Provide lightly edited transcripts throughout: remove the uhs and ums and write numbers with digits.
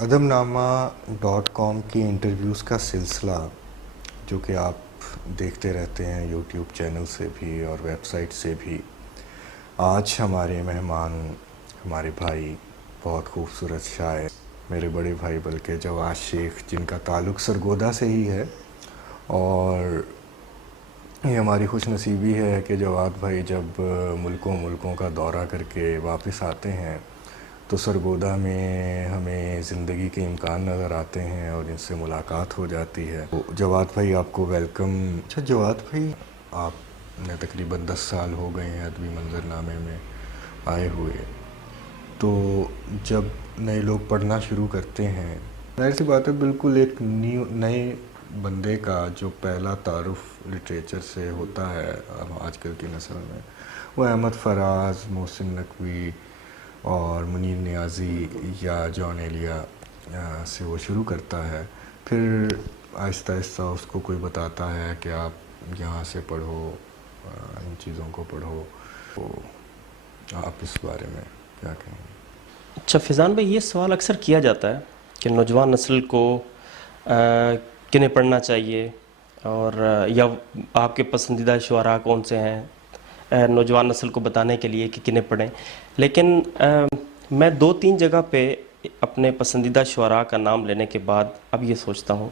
ادبنامہ .com کی interviews کا سلسلہ جو کہ آپ دیکھتے رہتے ہیں یوٹیوب چینل سے بھی اور ویب سائٹ سے بھی، آج ہمارے مہمان ہمارے بھائی، بہت خوبصورت شاعر، میرے بڑے بھائی بلکہ جواد شیخ، جن کا تعلق سرگودا سے ہی ہے. اور یہ ہماری خوش نصیبی ہے کہ جواد بھائی جب ملکوں کا دورہ کر کے واپس آتے ہیں تو سرگودا میں ہمیں زندگی کے امکان نظر آتے ہیں اور ان سے ملاقات ہو جاتی ہے. جواد بھائی آپ کو ویلکم. اچھا جواد بھائی، آپ نے تقریباً 10 سال ہو گئے ہیں ادبی منظرنامے میں آئے ہوئے. تو جب نئے لوگ پڑھنا شروع کرتے ہیں، ظاہر سی بات ہے بالکل ایک نئے بندے کا جو پہلا تعارف لٹریچر سے ہوتا ہے آج کل کی نسل میں، وہ احمد فراز، محسن نقوی اور منیر نیازی یا جان ایلیا سے وہ شروع کرتا ہے. پھر آہستہ آہستہ اس کو کوئی بتاتا ہے کہ آپ یہاں سے پڑھو، ان چیزوں کو پڑھو. تو آپ اس بارے میں کیا کہیں گے؟ اچھا فیضان بھائی، یہ سوال اکثر کیا جاتا ہے کہ نوجوان نسل کو کنہیں پڑھنا چاہیے، اور یا آپ کے پسندیدہ شعراء کون سے ہیں نوجوان نسل کو بتانے کے لیے کہ کنہیں پڑھیں. لیکن میں 2-3 جگہ پہ اپنے پسندیدہ شعراء کا نام لینے کے بعد اب یہ سوچتا ہوں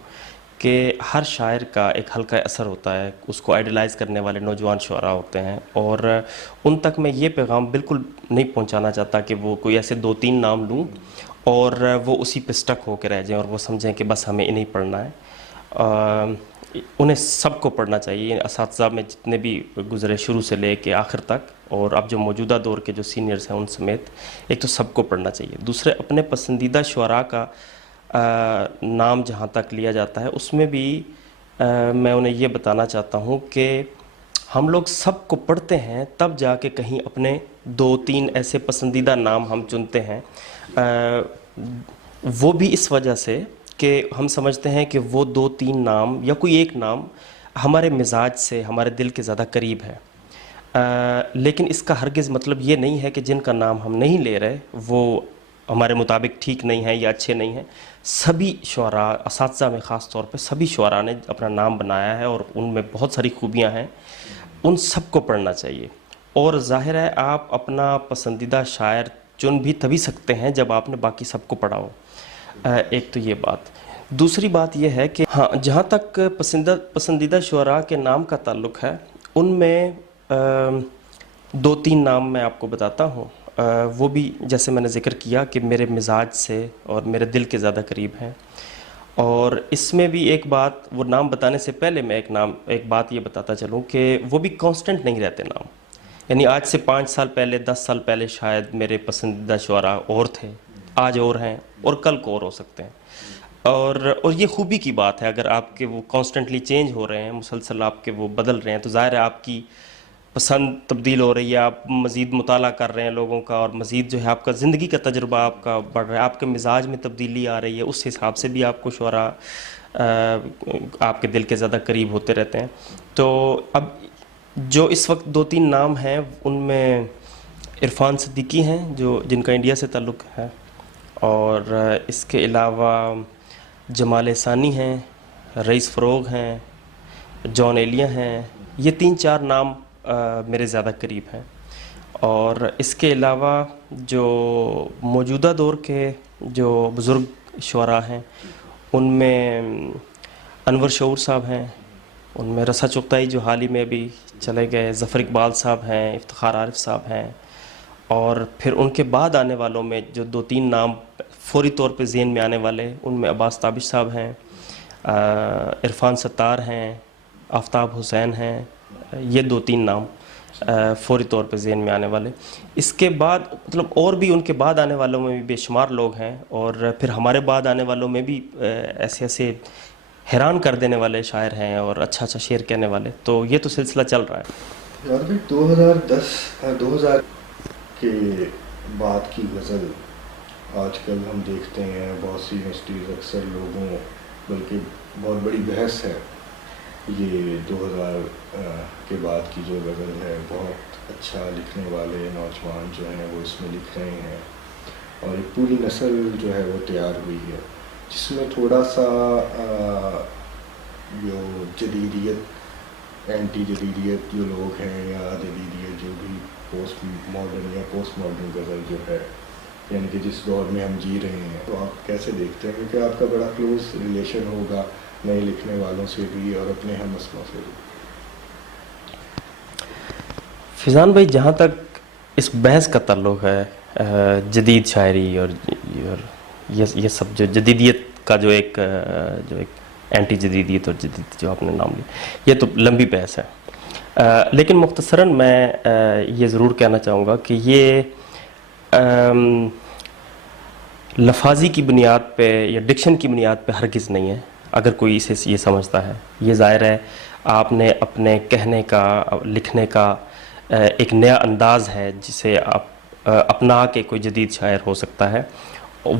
کہ ہر شاعر کا ایک ہلکا اثر ہوتا ہے، اس کو آئیڈلائز کرنے والے نوجوان شعراء ہوتے ہیں، اور ان تک میں یہ پیغام بالکل نہیں پہنچانا چاہتا کہ وہ کوئی ایسے 2-3 نام لوں اور وہ اسی پہ سٹک ہو کے رہ جائیں اور وہ سمجھیں کہ بس ہمیں انہیں پڑھنا ہے. انہیں سب کو پڑھنا چاہیے، اساتذہ میں جتنے بھی گزرے شروع سے لے کے آخر تک، اور اب جو موجودہ دور کے جو سینئرز ہیں ان سمیت، ایک تو سب کو پڑھنا چاہیے. دوسرے اپنے پسندیدہ شعراء کا نام جہاں تک لیا جاتا ہے، اس میں بھی میں انہیں یہ بتانا چاہتا ہوں کہ ہم لوگ سب کو پڑھتے ہیں تب جا کے کہیں اپنے 2-3 ایسے پسندیدہ نام ہم چنتے ہیں، وہ بھی اس وجہ سے کہ ہم سمجھتے ہیں کہ وہ 2-3 نام یا کوئی ایک نام ہمارے مزاج سے، ہمارے دل کے زیادہ قریب ہے. لیکن اس کا ہرگز مطلب یہ نہیں ہے کہ جن کا نام ہم نہیں لے رہے وہ ہمارے مطابق ٹھیک نہیں ہیں یا اچھے نہیں ہیں. سبھی شعراء، اساتذہ میں خاص طور پہ سبھی شعراء نے اپنا نام بنایا ہے اور ان میں بہت ساری خوبیاں ہیں، ان سب کو پڑھنا چاہیے. اور ظاہر ہے آپ اپنا پسندیدہ شاعر چن بھی تبھی سکتے ہیں جب آپ نے باقی سب کو پڑھا ہو. ایک تو یہ بات. دوسری بات یہ ہے کہ ہاں، جہاں تک پسندیدہ شعراء کے نام کا تعلق ہے، ان میں 2-3 نام میں آپ کو بتاتا ہوں. وہ بھی جیسے میں نے ذکر کیا کہ میرے مزاج سے اور میرے دل کے زیادہ قریب ہیں. اور اس میں بھی ایک بات، وہ نام بتانے سے پہلے میں ایک بات یہ بتاتا چلوں کہ وہ بھی کانسٹنٹ نہیں رہتے نام. یعنی آج سے 5 سال پہلے، 10 سال پہلے شاید میرے پسندیدہ شعراء اور تھے، آج اور ہیں، اور کل کو اور ہو سکتے ہیں. اور یہ خوبی کی بات ہے، اگر آپ کے وہ کانسٹنٹلی چینج ہو رہے ہیں، مسلسل آپ کے وہ بدل رہے ہیں، تو ظاہر ہے آپ کی پسند تبدیل ہو رہی ہے، آپ مزید مطالعہ کر رہے ہیں لوگوں کا، اور مزید جو ہے آپ کا زندگی کا تجربہ آپ کا بڑھ رہا ہے، آپ کے مزاج میں تبدیلی آ رہی ہے، اس حساب سے بھی آپ کو شعراء آپ کے دل کے زیادہ قریب ہوتے رہتے ہیں. تو اب جو اس وقت 2-3 نام ہیں، ان میں عرفان صدیقی ہیں جن کا انڈیا سے تعلق ہے، اور اس کے علاوہ جمال ثانی ہیں، رئیس فروغ ہیں، جان ایلیا ہیں. یہ 3-4 نام میرے زیادہ قریب ہیں. اور اس کے علاوہ جو موجودہ دور کے جو بزرگ شعراء ہیں، ان میں انور شعور صاحب ہیں، ان میں رسا چغتائی جو حال ہی میں بھی چلے گئے، ظفر اقبال صاحب ہیں، افتخار عارف صاحب ہیں. اور پھر ان کے بعد آنے والوں میں جو 2-3 نام فوری طور پہ ذہن میں آنے والے، ان میں عباس تابش صاحب ہیں، عرفان ستار ہیں، آفتاب حسین ہیں. یہ 2-3 نام فوری طور پہ ذہن میں آنے والے. اس کے بعد مطلب اور بھی ان کے بعد آنے والوں میں بھی بے شمار لوگ ہیں، اور پھر ہمارے بعد آنے والوں میں بھی ایسے حیران کر دینے والے شاعر ہیں اور اچھا شعر کہنے والے. تو یہ تو سلسلہ چل رہا ہے. یار بھی 2010 کے بعد کی غزل آج کل ہم دیکھتے ہیں بہت سی یونیورسٹیز، اکثر لوگوں، بلکہ بہت بڑی بحث ہے یہ 2000 کے بعد کی جو غزل ہے. بہت اچھا لکھنے والے نوجوان جو ہیں وہ اس میں لکھ رہے ہیں، اور ایک پوری نسل جو ہے وہ تیار ہوئی ہے جس میں تھوڑا سا جو جدیدیت، اینٹی جدیدیت جو لوگ ہیں یا جدیدیت جو بھی پوسٹ ماڈرن یا پوسٹ ماڈرن غزل جو ہے، یعنی کہ جس دور میں ہم جی رہے ہیں، تو آپ کیسے دیکھتے ہیں؟ کیونکہ آپ کا بڑا کلوز ریلیشن ہوگا نئے لکھنے والوں سے بھی اور اپنے ہم نسلوں سے بھی. فیضان بھائی، جہاں تک اس بحث کا تعلق ہے جدید شاعری اور یہ سب جو جدیدیت کا جو ایک اینٹی جدیدیت اور جدید جو آپ نے نام لیا، یہ تو لمبی بحث ہے. لیکن مختصراً میں یہ ضرور کہنا چاہوں گا کہ یہ لفاظی کی بنیاد پہ یا ڈکشن کی بنیاد پہ ہرگز نہیں ہے. اگر کوئی اسے یہ سمجھتا ہے، یہ ظاہر ہے آپ نے اپنے کہنے کا، لکھنے کا ایک نیا انداز ہے جسے آپ اپنا کے کوئی جدید شاعر ہو سکتا ہے.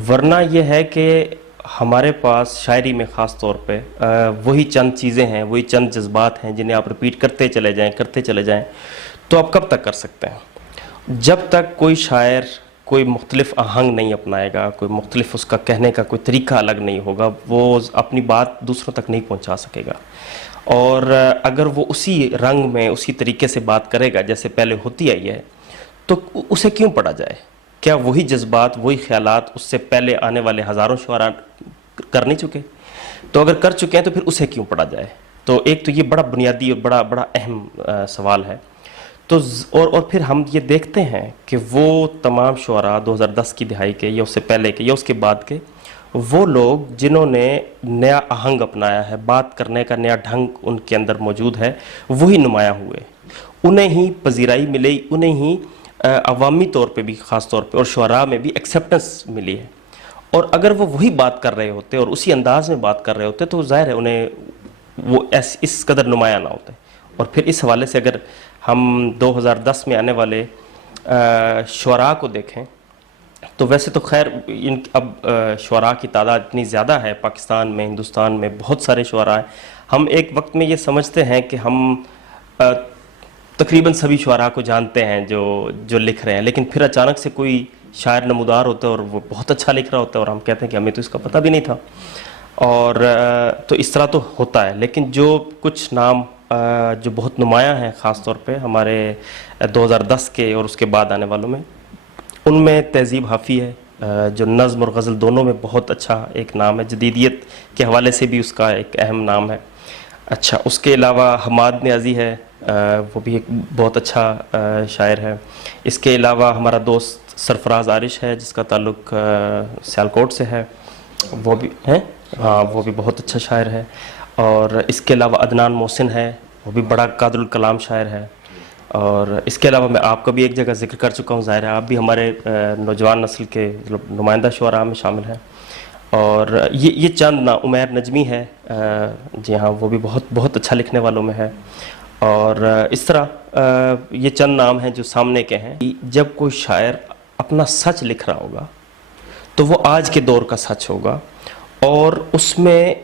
ورنہ یہ ہے کہ ہمارے پاس شاعری میں خاص طور پہ وہی چند چیزیں ہیں، وہی چند جذبات ہیں جنہیں آپ رپیٹ کرتے چلے جائیں تو آپ کب تک کر سکتے ہیں؟ جب تک کوئی شاعر کوئی مختلف آہنگ نہیں اپنائے گا، کوئی مختلف اس کا کہنے کا کوئی طریقہ الگ نہیں ہوگا، وہ اپنی بات دوسروں تک نہیں پہنچا سکے گا. اور اگر وہ اسی رنگ میں اسی طریقے سے بات کرے گا جیسے پہلے ہوتی آئی ہے، تو اسے کیوں پڑھا جائے؟ کیا وہی جذبات، وہی خیالات اس سے پہلے آنے والے ہزاروں شعراء کر نہیں چکے؟ تو اگر کر چکے ہیں تو پھر اسے کیوں پڑھا جائے؟ تو ایک تو یہ بڑا بنیادی اور بڑا اہم سوال ہے. تو اور پھر ہم یہ دیکھتے ہیں کہ وہ تمام شعراء 2010 کی دہائی کے یا اس سے پہلے کے یا اس کے بعد کے، وہ لوگ جنہوں نے نیا آہنگ اپنایا ہے، بات کرنے کا نیا ڈھنگ ان کے اندر موجود ہے، وہی نمایاں ہوئے، انہیں ہی پذیرائی ملی، انہیں ہی عوامی طور پہ بھی خاص طور پہ اور شعراء میں بھی ایکسیپٹنس ملی ہے. اور اگر وہ وہی بات کر رہے ہوتے اور اسی انداز میں بات کر رہے ہوتے تو ظاہر ہے انہیں وہ اس قدر نمایاں نہ ہوتے. اور پھر اس حوالے سے اگر ہم 2010 میں آنے والے شعراء کو دیکھیں تو ویسے تو خیر اب شعراء کی تعداد اتنی زیادہ ہے پاکستان میں، ہندوستان میں بہت سارے شعراء ہیں. ہم ایک وقت میں یہ سمجھتے ہیں کہ ہم تقریباً سبھی شعراء کو جانتے ہیں جو لکھ رہے ہیں، لیکن پھر اچانک سے کوئی شاعر نمودار ہوتا ہے اور وہ بہت اچھا لکھ رہا ہوتا ہے اور ہم کہتے ہیں کہ ہمیں تو اس کا پتہ بھی نہیں تھا. اور تو اس طرح تو ہوتا ہے. لیکن جو کچھ نام جو بہت نمایاں ہیں خاص طور پہ ہمارے 2010 کے اور اس کے بعد آنے والوں میں، ان میں تہذیب حافی ہے جو نظم اور غزل دونوں میں بہت اچھا ایک نام ہے، جدیدیت کے حوالے سے بھی اس کا ایک اہم نام ہے. اچھا، اس کے علاوہ حماد نیازی ہے، وہ بھی ایک بہت اچھا شاعر ہے. اس کے علاوہ ہمارا دوست سرفراز عارش ہے جس کا تعلق سیالکوٹ سے ہے، وہ بھی ہیں، ہاں وہ بھی بہت اچھا شاعر ہے. اور اس کے علاوہ عدنان محسن ہے، وہ بھی بڑا قادر الکلام شاعر ہے. اور اس کے علاوہ میں آپ کا بھی ایک جگہ ذکر کر چکا ہوں، ظاہر ہے آپ بھی ہمارے نوجوان نسل کے نمائندہ شعراء میں شامل ہیں. اور یہ چند نا، عمیر نجمی ہے، جی ہاں وہ بھی بہت اچھا لکھنے والوں میں ہے. اور اس طرح یہ چند نام ہیں جو سامنے کے ہیں. جب کوئی شاعر اپنا سچ لکھ رہا ہوگا تو وہ آج کے دور کا سچ ہوگا، اور اس میں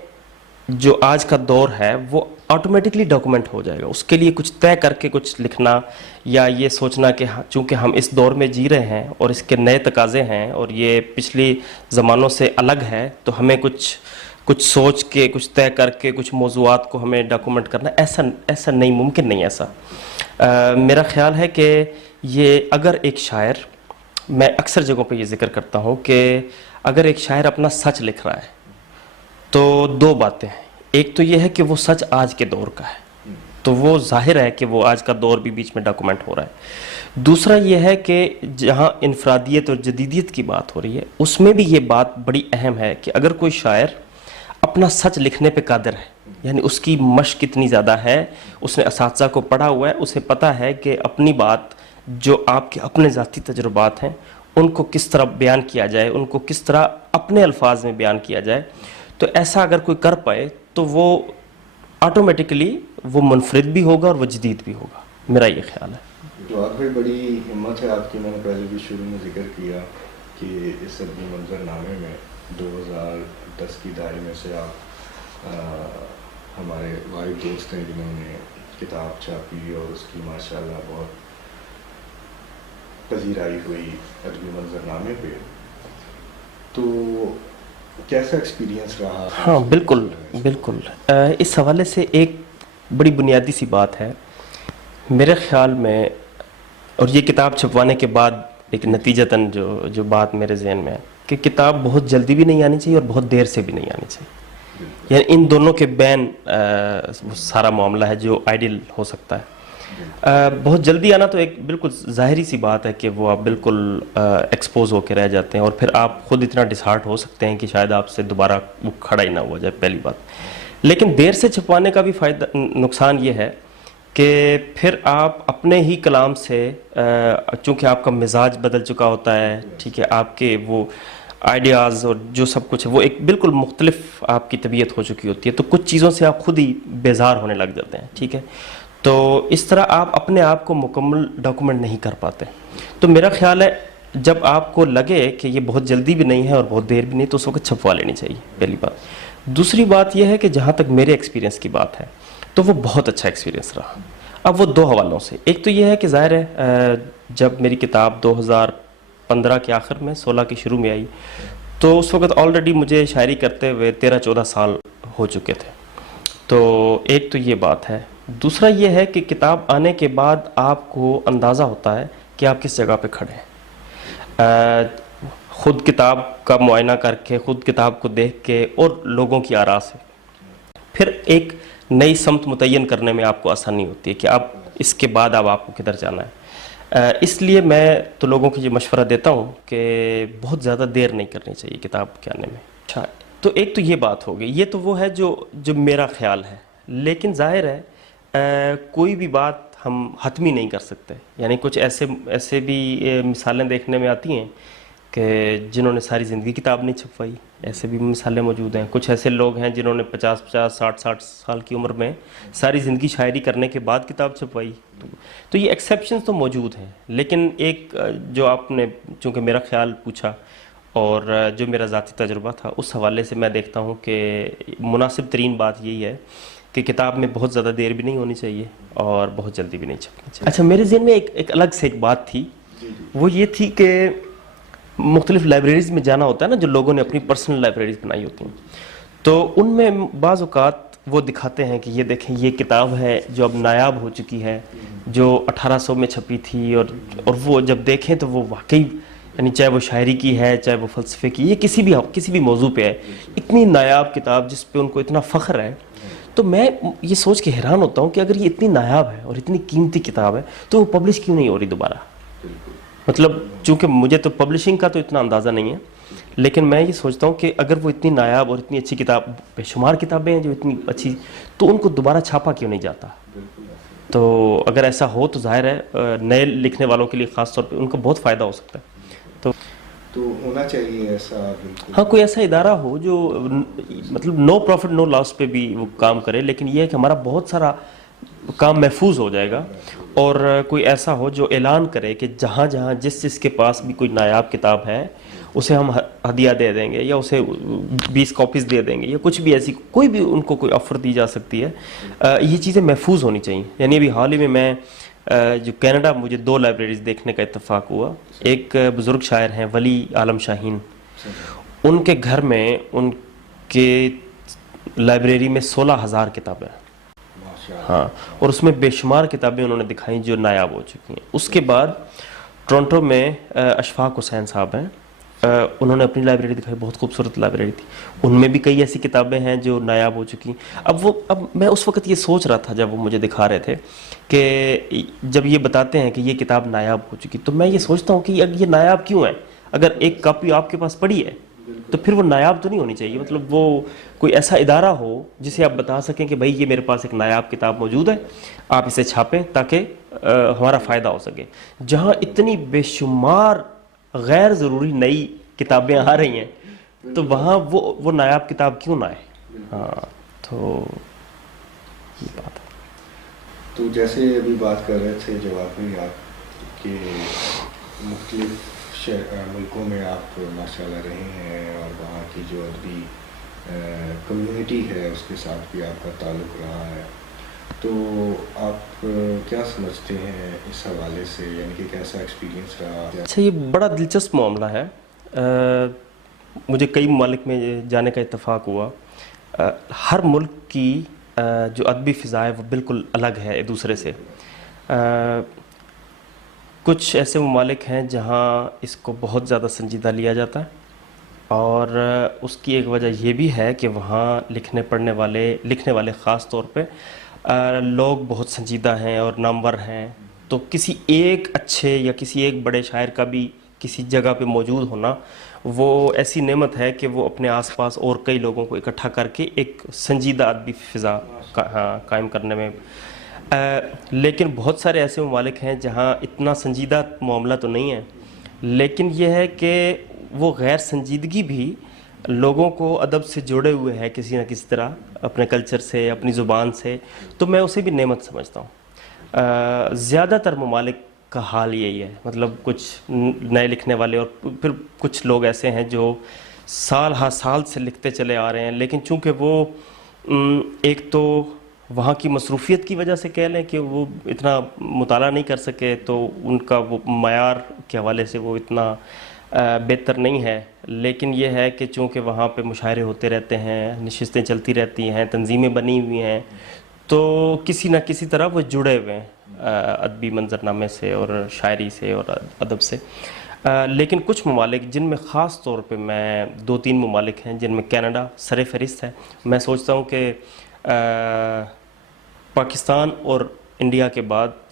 جو آج کا دور ہے وہ آٹومیٹکلی ڈاکومنٹ ہو جائے گا. اس کے لیے کچھ طے کر کے کچھ لکھنا یا یہ سوچنا کہ چونکہ ہم اس دور میں جی رہے ہیں اور اس کے نئے تقاضے ہیں اور یہ پچھلی زمانوں سے الگ ہے، تو ہمیں کچھ سوچ کے، کچھ طے کر کے، کچھ موضوعات کو ہمیں ڈاکومنٹ کرنا، ایسا نہیں، ممکن نہیں ایسا. میرا خیال ہے کہ یہ اگر ایک شاعر، میں اکثر جگہوں پہ یہ ذکر کرتا ہوں کہ اگر ایک شاعر اپنا سچ لکھ رہا ہے تو دو باتیں ہیں. ایک تو یہ ہے کہ وہ سچ آج کے دور کا ہے، تو وہ ظاہر ہے کہ وہ آج کا دور بھی بیچ میں ڈاکومنٹ ہو رہا ہے. دوسرا یہ ہے کہ جہاں انفرادیت اور جدیدیت کی بات ہو رہی ہے، اس میں بھی یہ بات بڑی اہم ہے کہ اگر کوئی شاعر اپنا سچ لکھنے پہ قادر ہے، یعنی اس کی مشق اتنی زیادہ ہے، اس نے اساتذہ کو پڑھا ہوا ہے، اسے پتہ ہے کہ اپنی بات جو آپ کے اپنے ذاتی تجربات ہیں ان کو کس طرح بیان کیا جائے، ان کو کس طرح اپنے الفاظ میں بیان کیا جائے، تو ایسا اگر کوئی کر پائے تو وہ آٹومیٹکلی وہ منفرد بھی ہوگا اور وہ جدید بھی ہوگا. میرا یہ خیال ہے. جو آپ کی بڑی ہمت ہے آپ کی، میں نے پہلے بھی شروع میں ذکر کیا کہ اس ادبی منظر نامے میں 2010 کی دہائی میں سے آپ ہمارے واحد دوست ہیں جنہوں نے کتاب چھاپی اور اس کی ماشاءاللہ بہت پذیرائی ہوئی ادبی منظر نامے پہ. تو کیسا ایکسپیرینس رہا؟ ہاں بالکل بالکل، اس حوالے سے ایک بڑی بنیادی سی بات ہے میرے خیال میں، اور یہ کتاب چھپوانے کے بعد ایک نتیجتاً جو بات میرے ذہن میں ہے کہ کتاب بہت جلدی بھی نہیں آنی چاہیے اور بہت دیر سے بھی نہیں آنی چاہیے، یعنی ان دونوں کے بین سارا معاملہ ہے جو آئیڈیل ہو سکتا ہے۔ بہت جلدی آنا تو ایک بالکل ظاہری سی بات ہے کہ وہ آپ بالکل ایکسپوز ہو کے رہ جاتے ہیں، اور پھر آپ خود اتنا ڈسہارٹ ہو سکتے ہیں کہ شاید آپ سے دوبارہ وہ کھڑا ہی نہ ہوا جائے، پہلی بات۔ لیکن دیر سے چھپوانے کا بھی فائدہ نقصان یہ ہے کہ پھر آپ اپنے ہی کلام سے، چونکہ آپ کا مزاج بدل چکا ہوتا ہے، ٹھیک ہے، آپ کے وہ آئیڈیاز اور جو سب کچھ ہے وہ ایک بالکل مختلف آپ کی طبیعت ہو چکی ہوتی ہے، تو کچھ چیزوں سے آپ خود ہی بیزار ہونے لگ جاتے ہیں، ٹھیک ہے، تو اس طرح آپ اپنے آپ کو مکمل ڈاکومنٹ نہیں کر پاتے۔ تو میرا خیال ہے جب آپ کو لگے کہ یہ بہت جلدی بھی نہیں ہے اور بہت دیر بھی نہیں، تو اس وقت چھپوا لینی چاہیے، پہلی بات۔ دوسری بات یہ ہے کہ جہاں تک میرے ایکسپیرینس کی بات ہے تو وہ بہت اچھا ایکسپیرینس رہا۔ اب وہ دو حوالوں سے، ایک تو یہ ہے کہ ظاہر ہے جب میری کتاب 2015 کے آخر میں 16 کے شروع میں آئی تو اس وقت آلریڈی مجھے شاعری کرتے ہوئے 13-14 سال ہو چکے تھے، تو ایک تو یہ بات ہے۔ دوسرا یہ ہے کہ کتاب آنے کے بعد آپ کو اندازہ ہوتا ہے کہ آپ کس جگہ پہ کھڑے ہیں، خود کتاب کا معائنہ کر کے، خود کتاب کو دیکھ کے اور لوگوں کی آراء سے پھر ایک نئی سمت متعین کرنے میں آپ کو آسانی ہوتی ہے کہ اب اس کے بعد اب آپ کو کدھر جانا ہے۔ اس لیے میں تو لوگوں کو یہ مشورہ دیتا ہوں کہ بہت زیادہ دیر نہیں کرنی چاہیے کتاب کے آنے میں۔ اچھا، تو ایک تو یہ بات ہو گئی، یہ تو وہ ہے جو میرا خیال ہے، لیکن ظاہر ہے کوئی بھی بات ہم حتمی نہیں کر سکتے، یعنی کچھ ایسے بھی مثالیں دیکھنے میں آتی ہیں کہ جنہوں نے ساری زندگی کتاب نہیں چھپوائی، ایسے بھی مثالیں موجود ہیں۔ کچھ ایسے لوگ ہیں جنہوں نے 50-50 60-60 سال کی عمر میں ساری زندگی شاعری کرنے کے بعد کتاب چھپوائی، تو یہ ایکسیپشنز تو موجود ہیں۔ لیکن ایک جو آپ نے چونکہ میرا خیال پوچھا اور جو میرا ذاتی تجربہ تھا، اس حوالے سے میں دیکھتا ہوں کہ مناسب ترین بات یہی ہے کہ کتاب میں بہت زیادہ دیر بھی نہیں ہونی چاہیے اور بہت جلدی بھی نہیں چھپنی چاہیے۔ اچھا، میرے ذہن میں ایک الگ سے ایک بات تھی، وہ یہ تھی کہ مختلف لائبریریز میں جانا ہوتا ہے نا، جو لوگوں نے اپنی پرسنل لائبریریز بنائی ہوتی ہیں، تو ان میں بعض اوقات وہ دکھاتے ہیں کہ یہ دیکھیں یہ کتاب ہے جو اب نایاب ہو چکی ہے، جو 1800 میں چھپی تھی، اور وہ جب دیکھیں تو وہ واقعی، یعنی چاہے وہ شاعری کی ہے، چاہے وہ فلسفے کی، یہ کسی بھی موضوع پہ ہے، اتنی نایاب کتاب جس پہ ان کو اتنا فخر ہے، تو میں یہ سوچ کے حیران ہوتا ہوں کہ اگر یہ اتنی نایاب ہے اور اتنی قیمتی کتاب ہے تو وہ پبلش کیوں نہیں ہو رہی دوبارہ؟ مطلب چونکہ مجھے تو پبلشنگ کا تو اتنا اندازہ نہیں ہے، لیکن میں یہ سوچتا ہوں کہ اگر وہ اتنی نایاب اور اتنی اچھی کتاب، بے شمار کتابیں ہیں جو اتنی اچھی، تو ان کو دوبارہ چھاپا کیوں نہیں جاتا؟ تو اگر ایسا ہو تو ظاہر ہے نئے لکھنے والوں کے لیے خاص طور پہ ان کو بہت فائدہ ہو سکتا ہے۔ تو ہونا چاہیے ایسا، بالکل ہاں، کوئی ایسا ادارہ ہو جو مطلب نو پروفٹ نو لاس پہ بھی وہ کام کرے، لیکن یہ ہے کہ ہمارا بہت سارا کام محفوظ ہو جائے گا، اور کوئی ایسا ہو جو اعلان کرے کہ جہاں جہاں جس کے پاس بھی کوئی نایاب کتاب ہے اسے ہم ہدیہ دے دیں گے، یا اسے 20 کاپیز دے دیں گے، یا کچھ بھی ایسی کوئی بھی ان کو کوئی آفر دی جا سکتی ہے۔ یہ چیزیں محفوظ ہونی چاہیے۔ یعنی ابھی حال ہی میں جو کینیڈا، مجھے 2 لائبریریز دیکھنے کا اتفاق ہوا۔ ایک بزرگ شاعر ہیں ولی عالم شاہین، ان کے گھر میں ان کے لائبریری میں 16,000 کتابیں ہیں، ہاں، اور اس میں بے شمار کتابیں انہوں نے دکھائیں جو نایاب ہو چکی ہیں۔ اس کے بعد ٹورنٹو میں اشفاق حسین صاحب ہیں، انہوں نے اپنی لائبریری دکھائی، بہت خوبصورت لائبریری تھی، ان میں بھی کئی ایسی کتابیں ہیں جو نایاب ہو چکی ہیں۔ اب میں اس وقت یہ سوچ رہا تھا جب وہ مجھے دکھا رہے تھے کہ جب یہ بتاتے ہیں کہ یہ کتاب نایاب ہو چکی، تو میں یہ سوچتا ہوں کہ یہ نایاب کیوں ہے؟ اگر ایک کاپی آپ کے پاس پڑی ہے تو پھر وہ نایاب تو نہیں ہونی چاہیے۔ مطلب وہ کوئی ایسا ادارہ ہو جسے آپ بتا سکیں کہ بھائی یہ میرے پاس ایک نایاب کتاب موجود ہے، آپ اسے چھاپیں تاکہ ہمارا فائدہ ہو سکے۔ جہاں اتنی بے شمار غیر ضروری نئی کتابیں آ رہی ہیں تو وہاں وہ نایاب کتاب کیوں نہ آئے؟ ہاں، تو یہ بات ہے۔ تو جیسے ابھی بات کر رہے تھے جواب میں آپ کہ مختلف ملکوں میں آپ ماشاءاللہ رہے ہیں، اور وہاں کی جو ادبی کمیونٹی ہے اس کے ساتھ بھی آپ کا تعلق رہا ہے، تو آپ کیا سمجھتے ہیں اس حوالے سے، یعنی کہ کیسا ایکسپیرینس رہا؟ اچھا، یہ بڑا دلچسپ معاملہ ہے۔ مجھے کئی ممالک میں جانے کا اتفاق ہوا. ہر ملک کی جو ادبی فضا ہے وہ بالکل الگ ہے ایک دوسرے سے. کچھ ایسے ممالک ہیں جہاں اس کو بہت زیادہ سنجیدہ لیا جاتا ہے, اور اس کی ایک وجہ یہ بھی ہے کہ وہاں لکھنے والے خاص طور پہ لوگ بہت سنجیدہ ہیں اور نامور ہیں. تو کسی ایک اچھے یا کسی ایک بڑے شاعر کا بھی کسی جگہ پہ موجود ہونا وہ ایسی نعمت ہے کہ وہ اپنے آس پاس اور کئی لوگوں کو اکٹھا کر کے ایک سنجیدہ ادبی فضا قائم کرنے میں. لیکن بہت سارے ایسے ممالک ہیں جہاں اتنا سنجیدہ معاملہ تو نہیں ہے, لیکن یہ ہے کہ وہ غیر سنجیدگی بھی لوگوں کو ادب سے جوڑے ہوئے ہے کسی نہ کسی طرح, اپنے کلچر سے, اپنی زبان سے. تو میں اسے بھی نعمت سمجھتا ہوں. زیادہ تر ممالک کا حال یہی ہے, مطلب کچھ نئے لکھنے والے اور پھر کچھ لوگ ایسے ہیں جو سال ہا سال سے لکھتے چلے آ رہے ہیں, لیکن چونکہ وہ ایک تو وہاں کی مصروفیت کی وجہ سے کہہ لیں کہ وہ اتنا مطالعہ نہیں کر سکے, تو ان کا وہ معیار کے حوالے سے وہ اتنا بہتر نہیں ہے. لیکن یہ ہے کہ چونکہ وہاں پہ مشاعرے ہوتے رہتے ہیں, نشستیں چلتی رہتی ہیں, تنظیمیں بنی ہوئی ہیں, تو کسی نہ کسی طرح وہ جڑے ہوئے ہیں ادبی منظرنامے سے اور شاعری سے اور ادب سے. لیکن کچھ ممالک جن میں خاص طور پہ میں 2-3 ممالک ہیں جن میں کینیڈا سر فہرست ہے. میں سوچتا ہوں کہ پاکستان اور انڈیا کے بعد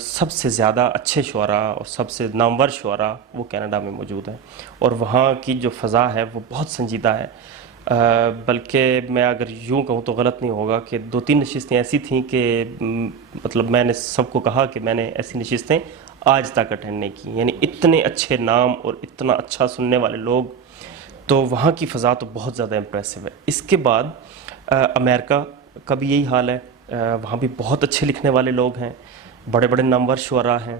سب سے زیادہ اچھے شعراء اور سب سے نامور شعراء وہ کینیڈا میں موجود ہیں, اور وہاں کی جو فضا ہے وہ بہت سنجیدہ ہے. بلکہ میں اگر یوں کہوں تو غلط نہیں ہوگا کہ 2-3 نشستیں ایسی تھیں کہ مطلب میں نے سب کو کہا کہ میں نے ایسی نشستیں آج تک اٹینڈ نہیں کی. یعنی اتنے اچھے نام اور اتنا اچھا سننے والے لوگ, تو وہاں کی فضا تو بہت زیادہ امپریسو ہے. اس کے بعد امریکہ کا بھی یہی حال ہے, وہاں بھی بہت اچھے لکھنے والے لوگ ہیں, بڑے بڑے نامور شعراء ہیں.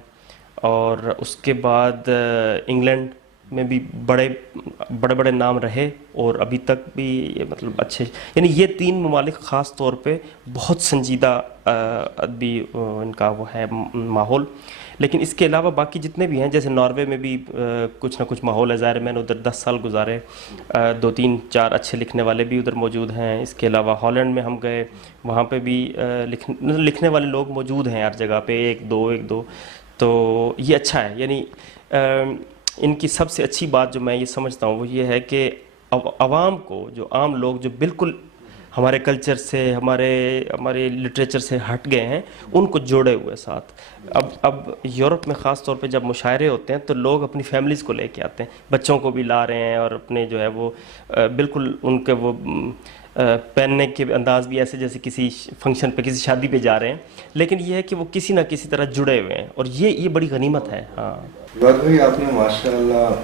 اور اس کے بعد انگلینڈ میں بھی بڑے بڑے نام رہے اور ابھی تک بھی مطلب اچھے. یعنی یہ 3 ممالک خاص طور پہ بہت سنجیدہ ادبی ان کا وہ ہے ماحول. لیکن اس کے علاوہ باقی جتنے بھی ہیں, جیسے ناروے میں بھی کچھ نہ کچھ ماحول ہے. ظاہر میں نے ادھر 10 سال گزارے, 2-3-4 اچھے لکھنے والے بھی ادھر موجود ہیں. اس کے علاوہ ہالینڈ میں ہم گئے, وہاں پہ بھی لکھنے والے لوگ موجود ہیں ہر جگہ پہ, ایک دو. تو یہ اچھا ہے. یعنی ان کی سب سے اچھی بات جو میں یہ سمجھتا ہوں وہ یہ ہے کہ عوام کو, جو عام لوگ جو بالکل ہمارے کلچر سے ہمارے لٹریچر سے ہٹ گئے ہیں, ان کو جوڑے ہوئے ساتھ. اب یورپ میں خاص طور پہ جب مشاعرے ہوتے ہیں تو لوگ اپنی فیملیز کو لے کے آتے ہیں, بچوں کو بھی لا رہے ہیں, اور اپنے جو ہے وہ بالکل ان کے وہ پہننے کے انداز بھی ایسے جیسے کسی فنکشن پہ, کسی شادی پہ جا رہے ہیں, لیکن یہ ہے کہ وہ کسی نہ کسی طرح جڑے ہوئے ہیں, اور یہ بڑی غنیمت ہے. ہاں بھائی, آپ نے ماشاء اللہ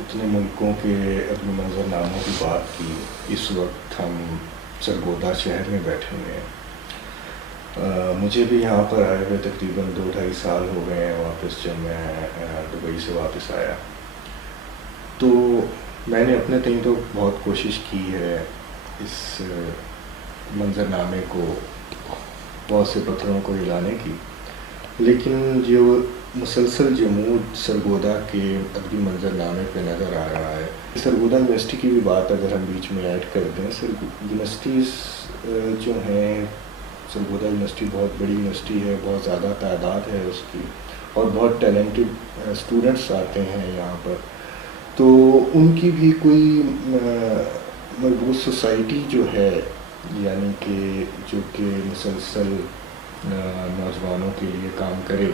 اتنے ملکوں کے اپنے منظرناموں کی بات کی. اس وقت ہم سرگودا شہر میں بیٹھے ہوئے ہیں. مجھے بھی یہاں پر آئے ہوئے تقریباً 2-2.5 سال ہو گئے ہیں واپس, جب میں دبئی سے واپس آیا. تو میں نے اپنے تئیں تو بہت کوشش کی ہے اس منظرنامے کو بہت سے پتھروں کو ہلانے کی, لیکن جو مسلسل جمود سرگودا کے ادبی منظرنامے پہ نظر آ رہا ہے. سرگودا یونیورسٹی کی بھی بات اگر ہم بیچ میں ایڈ کر دیں, یونیورسٹیز جو ہیں, سرگودا یونیورسٹی بہت بڑی یونیورسٹی ہے, بہت زیادہ تعداد ہے اس کی, اور بہت ٹیلنٹڈ اسٹوڈنٹس آتے ہیں یہاں پر. تو ان کی بھی کوئی مربوط سوسائٹی جو ہے, یعنی کہ جو کہ مسلسل نوجوانوں کے لیے کام کرے,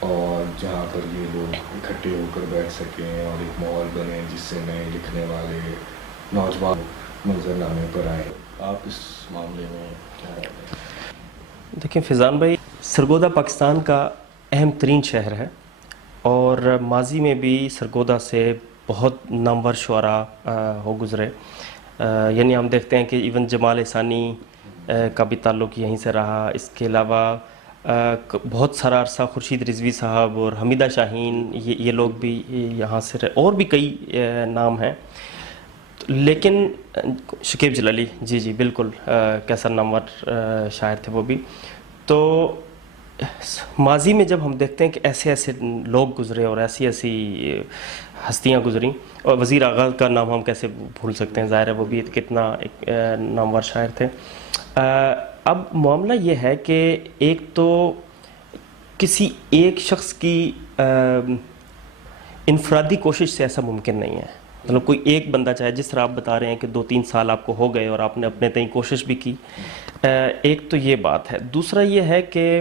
اور جہاں پر یہ لوگ اکٹھے ہو کر بیٹھ سکیں اور ایک ماحول بنے جس سے نئے لکھنے والے نوجوان منظرنامے پر آئیں. آپ اس معاملے میں کیا رائے ہیں؟ دیکھیں فیضان بھائی, سرگودا پاکستان کا اہم ترین شہر ہے, اور ماضی میں بھی سرگودا سے بہت نامور شعراء ہو گزرے. یعنی ہم دیکھتے ہیں کہ ایون جمال احسانی کا بھی تعلق یہیں سے رہا. اس کے علاوہ بہت سارا عرصہ خورشید رضوی صاحب اور حمیدہ شاہین, یہ لوگ بھی یہاں سے رہے, اور بھی کئی نام ہیں. لیکن شکیب جلالی, جی بالکل, کیسا نامور شاعر تھے وہ بھی. تو ماضی میں جب ہم دیکھتے ہیں کہ ایسے ایسے لوگ گزرے اور ایسی ایسی ہستیاں گزریں، اور وزیر اعظم کا نام ہم کیسے بھول سکتے ہیں، ظاہر ہے وہ بھی کتنا ایک نامور شاعر تھے۔ اب معاملہ یہ ہے کہ ایک تو کسی ایک شخص کی انفرادی کوشش سے ایسا ممکن نہیں ہے، مطلب کوئی ایک بندہ، چاہے جس طرح آپ بتا رہے ہیں کہ 2-3 سال آپ کو ہو گئے اور آپ نے اپنے تئیں کوشش بھی کی، ایک تو یہ بات ہے۔ دوسرا یہ ہے کہ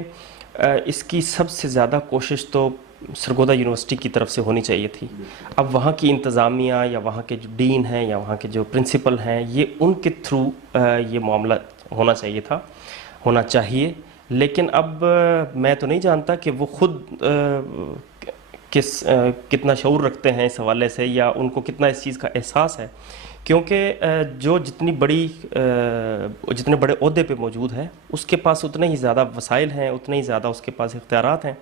اس کی سب سے زیادہ کوشش تو سرگودا یونیورسٹی کی طرف سے ہونی چاہیے تھی۔ اب وہاں کی انتظامیہ یا وہاں کے جو ڈین ہیں یا وہاں کے جو پرنسپل ہیں، یہ ان کے تھرو یہ معاملہ ہونا چاہیے تھا، ہونا چاہیے۔ لیکن اب میں تو نہیں جانتا کہ وہ خود کتنا شعور رکھتے ہیں اس حوالے سے، یا ان کو کتنا اس چیز کا احساس ہے، کیونکہ جو جتنے بڑے عہدے پہ موجود ہے اس کے پاس اتنے ہی زیادہ وسائل ہیں، اتنے ہی زیادہ اس کے پاس اختیارات ہیں،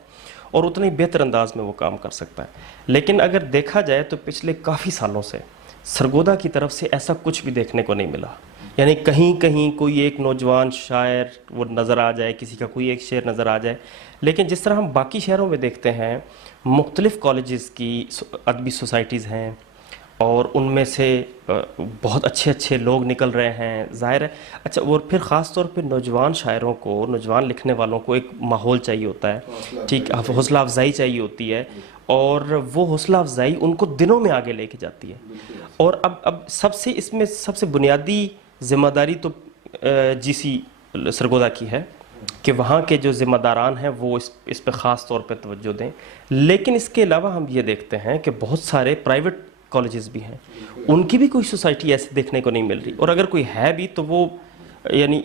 اور اتنے ہی بہتر انداز میں وہ کام کر سکتا ہے۔ لیکن اگر دیکھا جائے تو پچھلے کافی سالوں سے سرگودا کی طرف سے ایسا کچھ بھی دیکھنے کو نہیں ملا، یعنی کہیں کہیں کوئی ایک نوجوان شاعر وہ نظر آ جائے، کسی کا کوئی ایک شعر نظر آ جائے، لیکن جس طرح ہم باقی شہروں میں دیکھتے ہیں مختلف کالجز کی ادبی سوسائٹیز ہیں، اور ان میں سے بہت اچھے اچھے لوگ نکل رہے ہیں، ظاہر ہے۔ اچھا، اور پھر خاص طور پہ نوجوان شاعروں کو، نوجوان لکھنے والوں کو ایک ماحول چاہیے ہوتا ہے، ٹھیک، حوصلہ افزائی چاہیے ہوتی ہے، اور وہ حوصلہ افزائی ان کو دنوں میں آگے لے کے جاتی ہے۔ اور اب اس میں سب سے بنیادی ذمہ داری تو جی سی سرگودا کی ہے کہ وہاں کے جو ذمہ داران ہیں وہ اس پہ خاص طور پہ توجہ دیں۔ لیکن اس کے علاوہ ہم یہ دیکھتے ہیں کہ بہت سارے پرائیویٹ کالجز بھی ہیں، ان کی بھی کوئی سوسائٹی ایسے دیکھنے کو نہیں مل رہی، اور اگر کوئی ہے بھی تو وہ یعنی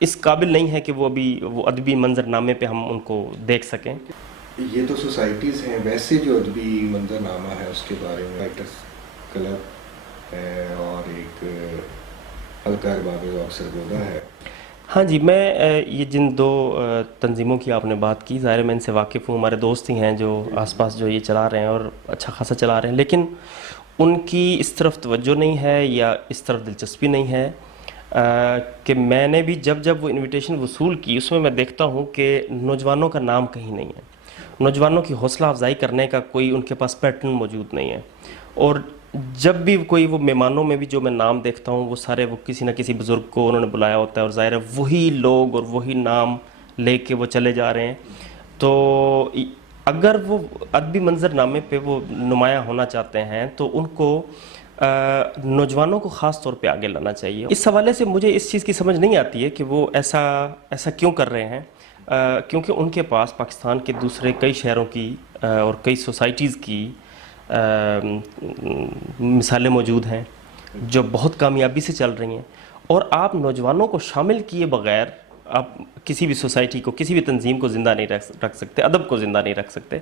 اس قابل نہیں ہے کہ وہ ابھی وہ ادبی منظرنامے پہ ہم ان کو دیکھ سکیں۔ یہ تو سوسائٹیز ہیں، ویسے جو ادبی منظرنامہ ہے اس کے بارے میں رائٹرز کلب ہے اور ایک حلقہ ارباب ذوق سرگودا ہے۔ ہاں جی، میں یہ جن 2 تنظیموں کی آپ نے بات کی، ظاہر میں ان سے واقف ہوں، ہمارے دوست ہی ہیں جو آس پاس جو یہ چلا رہے ہیں اور اچھا خاصا چلا رہے ہیں، لیکن ان کی اس طرف توجہ نہیں ہے یا اس طرف دلچسپی نہیں ہے کہ میں نے بھی جب وہ انویٹیشن وصول کی، اس میں دیکھتا ہوں کہ نوجوانوں کا نام کہیں نہیں ہے، نوجوانوں کی حوصلہ افزائی کرنے کا کوئی ان کے پاس پیٹرن موجود نہیں ہے۔ اور جب بھی کوئی وہ مہمانوں میں بھی جو میں نام دیکھتا ہوں، وہ سارے وہ کسی نہ کسی بزرگ کو انہوں نے بلایا ہوتا ہے، اور ظاہر ہے وہی لوگ اور وہی نام لے کے وہ چلے جا رہے ہیں۔ تو اگر وہ ادبی منظرنامے پہ وہ نمایاں ہونا چاہتے ہیں تو ان کو نوجوانوں کو خاص طور پہ آگے لانا چاہیے۔ اس حوالے سے مجھے اس چیز کی سمجھ نہیں آتی ہے کہ وہ ایسا کیوں کر رہے ہیں، کیونکہ ان کے پاس پاکستان کے دوسرے کئی شہروں کی اور کئی سوسائٹیز کی مثالیں موجود ہیں جو بہت کامیابی سے چل رہی ہیں، اور آپ نوجوانوں کو شامل کیے بغیر آپ کسی بھی سوسائٹی کو، کسی بھی تنظیم کو زندہ نہیں رکھ سکتے، ادب کو زندہ نہیں رکھ سکتے۔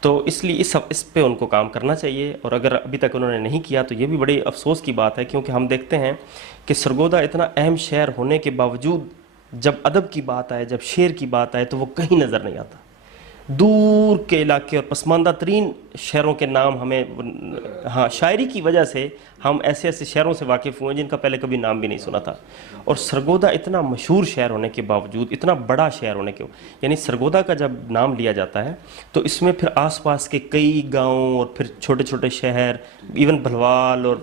تو اس لیے اس پہ ان کو کام کرنا چاہیے، اور اگر ابھی تک انہوں نے نہیں کیا تو یہ بھی بڑی افسوس کی بات ہے، کیونکہ ہم دیکھتے ہیں کہ سرگودا اتنا اہم شہر ہونے کے باوجود جب ادب کی بات آئے، جب شعر کی بات آئے تو وہ کہیں نظر نہیں آتا۔ دور کے علاقے اور پسماندہ ترین شہروں کے نام ہمیں، ہاں، شاعری کی وجہ سے ہم ایسے شہروں سے واقف ہوئے جن کا پہلے کبھی نام بھی نہیں سنا تھا، اور سرگودا اتنا مشہور شہر ہونے کے باوجود، اتنا بڑا شہر ہونے کے، یعنی سرگودا کا جب نام لیا جاتا ہے تو اس میں پھر آس پاس کے کئی گاؤں اور پھر چھوٹے چھوٹے شہر، ایون بھلوال اور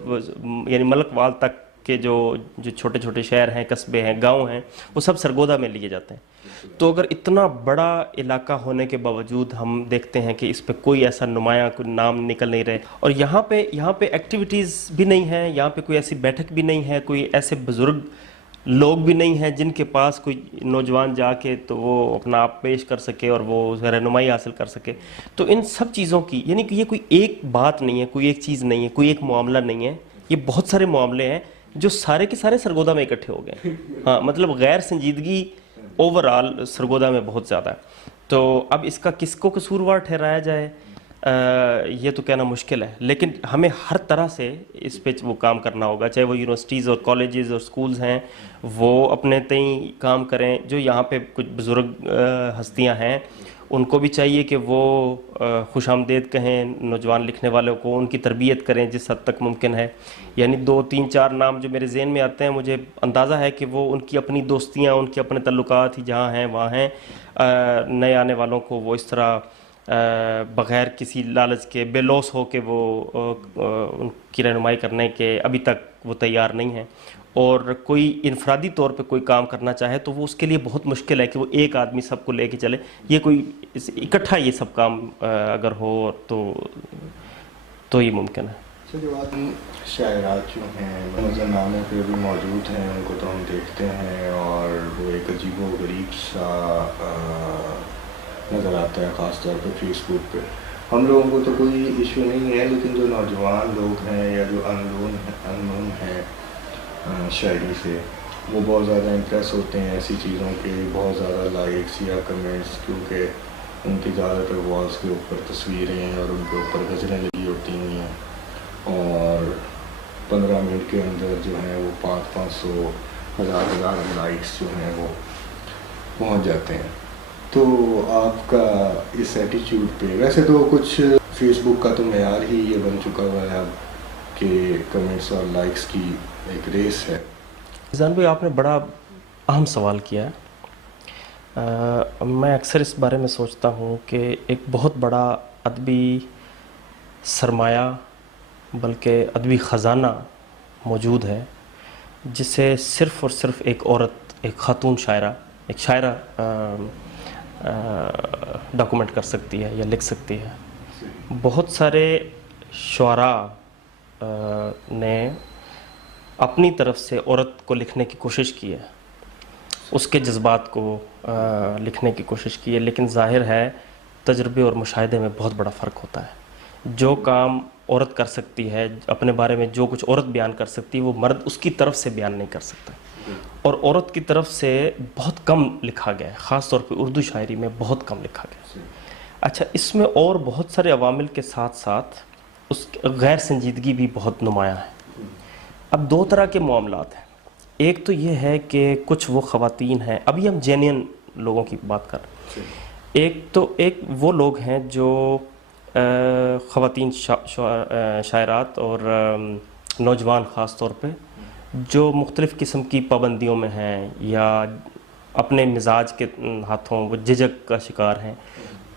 یعنی ملک وال تک کے جو چھوٹے چھوٹے شہر ہیں، قصبے ہیں، گاؤں ہیں، وہ سب سرگودا میں لیے جاتے ہیں۔ تو اگر اتنا بڑا علاقہ ہونے کے باوجود ہم دیکھتے ہیں کہ اس پہ کوئی ایسا نمایاں کوئی نام نکل نہیں رہے، اور یہاں پہ ایکٹیویٹیز بھی نہیں ہیں، یہاں پہ کوئی ایسی بیٹھک بھی نہیں ہے، کوئی ایسے بزرگ لوگ بھی نہیں ہیں جن کے پاس کوئی نوجوان جا کے تو وہ اپنا آپ پیش کر سکے اور وہ رہنمائی حاصل کر سکے۔ تو ان سب چیزوں کی، یعنی کہ یہ کوئی ایک بات نہیں ہے، کوئی ایک چیز نہیں ہے، کوئی ایک معاملہ نہیں ہے، یہ بہت سارے معاملے ہیں جو سارے کے سارے سرگودا میں اکٹھے ہو گئے ہیں۔ ہاں، مطلب غیر سنجیدگی اوورآل سرگودا میں بہت زیادہ ہے۔ تو اب اس کا کس کو قصوروار ٹھہرایا جائے یہ تو کہنا مشکل ہے، لیکن ہمیں ہر طرح سے اس پہ وہ کام کرنا ہوگا، چاہے وہ یونیورسٹیز اور کالجز اور سکولز ہیں وہ اپنے تئیں کام کریں، جو یہاں پہ کچھ بزرگ ہستیاں ہیں ان کو بھی چاہیے کہ وہ خوش آمدید کہیں نوجوان لکھنے والوں کو، ان کی تربیت کریں جس حد تک ممکن ہے. یعنی 2 3 4 نام جو میرے ذہن میں آتے ہیں، مجھے اندازہ ہے کہ وہ ان کی اپنی دوستیاں، ان کے اپنے تعلقات ہی جہاں ہیں وہاں ہیں. نئے آنے والوں کو وہ اس طرح بغیر کسی لالچ کے، بے لوث ہو کے وہ ان کی رہنمائی کرنے کے ابھی تک وہ تیار نہیں ہیں. اور کوئی انفرادی طور پہ کوئی کام کرنا چاہے تو وہ اس کے لیے بہت مشکل ہے کہ وہ ایک آدمی سب کو لے کے چلے. یہ کوئی اکٹھا یہ سب کام اگر ہو تو یہ ممکن ہے. جو بات شاعرات جو ہیں منظر ناموں پہ بھی موجود ہیں، ان کو تو ہم دیکھتے ہیں اور وہ ایک عجیب و غریب سا نظر آتا ہے، خاص طور پہ فیس بک پہ. ہم لوگوں کو تو کوئی ایشو نہیں ہے، لیکن جو نوجوان لوگ ہیں یا جو اننون ہیں شاعری سے، وہ بہت زیادہ امپریس ہوتے ہیں ایسی چیزوں کے، بہت زیادہ لائکس یا کمنٹس، کیونکہ ان کی زیادہ تر والس کے اوپر تصویریں اور ان کے اوپر غزلیں لگی ہوتی ہیں اور 15 منٹ کے اندر جو ہیں وہ 500 1000 لائکس جو ہیں وہ پہنچ جاتے ہیں. تو آپ کا اس ایٹیچیوڈ پہ، ویسے تو کچھ فیس بک کا تو معیار ہی یہ بن چکا ہوا ہے اب کہ کمنٹس اور لائکس کی ایک ریس ہے. زین بھائی، آپ نے بڑا اہم سوال کیا ہے. میں اکثر اس بارے میں سوچتا ہوں کہ ایک بہت بڑا ادبی سرمایہ بلکہ ادبی خزانہ موجود ہے جسے صرف اور صرف ایک عورت، ایک خاتون شاعرہ، ایک شاعرہ ڈاکومنٹ کر سکتی ہے یا لکھ سکتی ہے. بہت سارے شعراء نے اپنی طرف سے عورت کو لکھنے کی کوشش کی ہے، اس کے جذبات کو لکھنے کی کوشش کی ہے، لیکن ظاہر ہے تجربے اور مشاہدے میں بہت بڑا فرق ہوتا ہے. جو کام عورت کر سکتی ہے، اپنے بارے میں جو کچھ عورت بیان کر سکتی ہے، وہ مرد اس کی طرف سے بیان نہیں کر سکتا. اور عورت کی طرف سے بہت کم لکھا گیا ہے، خاص طور پہ اردو شاعری میں بہت کم لکھا گیا. اچھا، اس میں اور بہت سارے عوامل کے ساتھ ساتھ اس غیر سنجیدگی بھی بہت نمایاں ہے. اب 2 طرح کے معاملات ہیں. ایک تو یہ ہے کہ کچھ وہ خواتین ہیں، ابھی ہم جینین لوگوں کی بات کر رہے ہیں. ایک وہ لوگ ہیں جو خواتین شاعرات اور نوجوان خاص طور پہ جو مختلف قسم کی پابندیوں میں ہیں یا اپنے مزاج کے ہاتھوں وہ جھجک کا شکار ہیں،